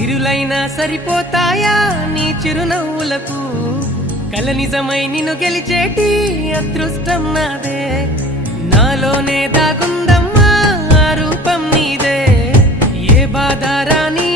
సిరులైనా సరిపోతాయా నీ చిరునవ్వులకు కల నిజమై నిన్ను గెలిచేటి అదృష్టం నాదే నాలోనే దాగుందమ్మా ఆ రూపం నీదే ఏ బాధ రాని